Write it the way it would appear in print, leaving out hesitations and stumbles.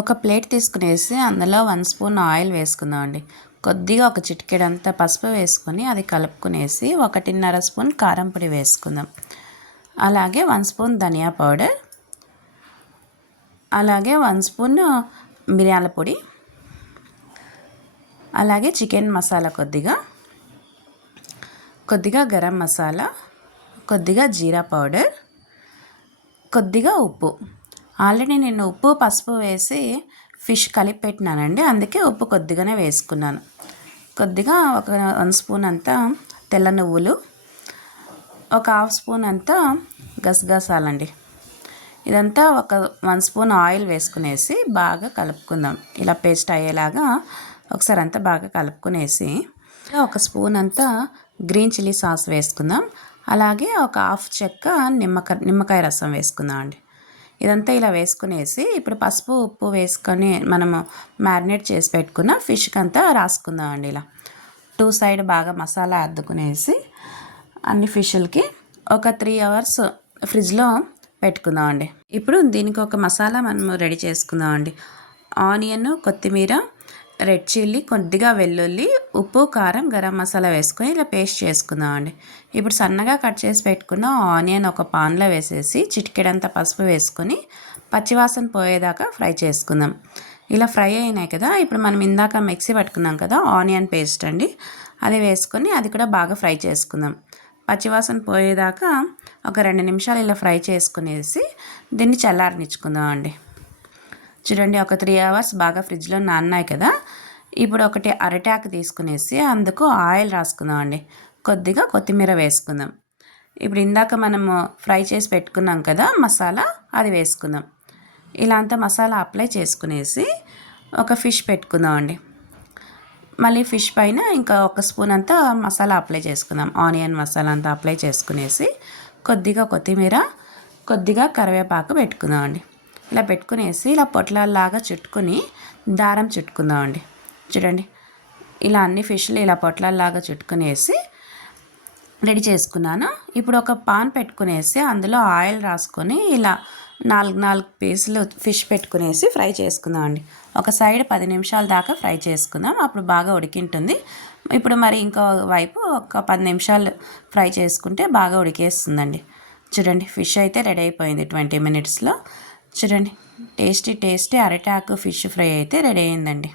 ఒక ప్లేట్ తీసుకునేసి అందులో 1 స్పూన్ ఆయిల్ వేసుకుందామండి. కొద్దిగా ఒక చిటికెడంత పసుపు వేసుకొని అది కలుపుకునేసి 1.5 స్పూన్ కారం పొడి వేసుకుందాం. అలాగే 1 స్పూన్ ధనియా పౌడర్, అలాగే 1 స్పూన్ మిరియాల పొడి, అలాగే చికెన్ మసాలా కొద్దిగా గరం మసాలా, కొద్దిగా జీరా పౌడర్, కొద్దిగా ఉప్పు. ఆల్రెడీ నేను ఉప్పు పసుపు వేసి ఫిష్ కలిపి పెట్టినానండి, అందుకే ఉప్పు కొద్దిగానే వేసుకున్నాను. కొద్దిగా ఒక 1 స్పూన్ అంతా తెల్ల నువ్వులు, ఒక 1/2 స్పూన్ అంతా గసగసాలండి. ఇదంతా ఒక 1 స్పూన్ ఆయిల్ వేసుకునేసి బాగా కలుపుకుందాం. ఇలా పేస్ట్ అయ్యేలాగా ఒకసారి అంతా బాగా కలుపుకునేసి 1 స్పూన్ అంతా గ్రీన్ చిల్లీ సాస్ వేసుకుందాం. అలాగే ఒక 1/2 చెక్క నిమ్మకాయ రసం వేసుకుందాం అండి. ఇదంతా ఇలా వేసుకునేసి ఇప్పుడు పసుపు ఉప్పు వేసుకొని మనము మ్యారినేట్ చేసి పెట్టుకున్న ఫిష్కి అంతా రాసుకుందాం అండి. ఇలా 2 సైడ్ బాగా మసాలా అద్దుకునేసి అన్ని ఫిష్లకి ఒక 3 అవర్స్ ఫ్రిడ్జ్లో పెట్టుకుందాం అండి. ఇప్పుడు దీనికి ఒక మసాలా మనము రెడీ చేసుకుందాం అండి. ఆనియన్, కొత్తిమీర, రెడ్ చిల్లీ, కొద్దిగా వెల్లుల్లి, ఉప్పు, కారం, గరం మసాలా వేసుకొని ఇలా పేస్ట్ చేసుకుందాం అండి. ఇప్పుడు సన్నగా కట్ చేసి పెట్టుకున్న ఆనియన్ ఒక పాన్లో వేసేసి చిటికెడంత పసుపు వేసుకొని పచ్చివాసన పోయేదాకా ఫ్రై చేసుకుందాం. ఇలా ఫ్రై అయినాయి కదా, ఇప్పుడు మనం ఇందాక మిక్సీ పట్టుకున్నాం కదా ఆనియన్ పేస్ట్ అండి, అది వేసుకొని అది కూడా బాగా ఫ్రై చేసుకుందాం. పచ్చివాసన పోయేదాకా ఒక 2 నిమిషాలు ఇలా ఫ్రై చేసుకునేసి దీన్ని చల్లారనిచ్చుకుందాం అండి. చూడండి, ఒక 3 అవర్స్ బాగా ఫ్రిడ్జ్లో నాన్నాయి కదా. ఇప్పుడు ఒకటి అరటాకు తీసుకునేసి అందుకు ఆయిల్ రాసుకుందాం అండి. కొద్దిగా కొత్తిమీర వేసుకుందాం. ఇప్పుడు ఇందాక మనము ఫ్రై చేసి పెట్టుకున్నాం కదా మసాలా, అది వేసుకుందాం. ఇలా అంతా మసాలా అప్లై చేసుకునేసి ఒక ఫిష్ పెట్టుకుందాం అండి. మళ్ళీ ఫిష్ పైన ఇంకా 1 స్పూన్ అంతా మసాలా అప్లై చేసుకుందాం. ఆనియన్ మసాలా అంతా అప్లై చేసుకునేసి కొద్దిగా కొత్తిమీర, కొద్దిగా కరివేపాకు పెట్టుకుందాం అండి. ఇలా పెట్టుకునేసి ఇలా పొట్లాల్లాగా చుట్టుకొని దారం చుట్టుకుందాం అండి. చూడండి, ఇలా అన్ని ఫిష్లు ఇలా పొట్లాల్లాగా చుట్టుకునేసి రెడీ చేసుకున్నాను. ఇప్పుడు ఒక పాన్ పెట్టుకునేసి అందులో ఆయిల్ రాసుకొని ఇలా 4 పీసులు ఫిష్ పెట్టుకునేసి ఫ్రై చేసుకుందాం అండి. ఒక సైడ్ 10 నిమిషాల దాకా ఫ్రై చేసుకుందాం, అప్పుడు బాగా ఉడికింటుంది. ఇప్పుడు మరి ఇంకో వైపు ఒక 10 నిమిషాలు ఫ్రై చేసుకుంటే బాగా ఉడికేస్తుందండి. చూడండి, ఫిష్ అయితే రెడీ అయిపోయింది 20 మినిట్స్లో. చూడండి, టేస్టీ అరటాకు ఫిష్ ఫ్రై అయితే రెడీ అయిందండి.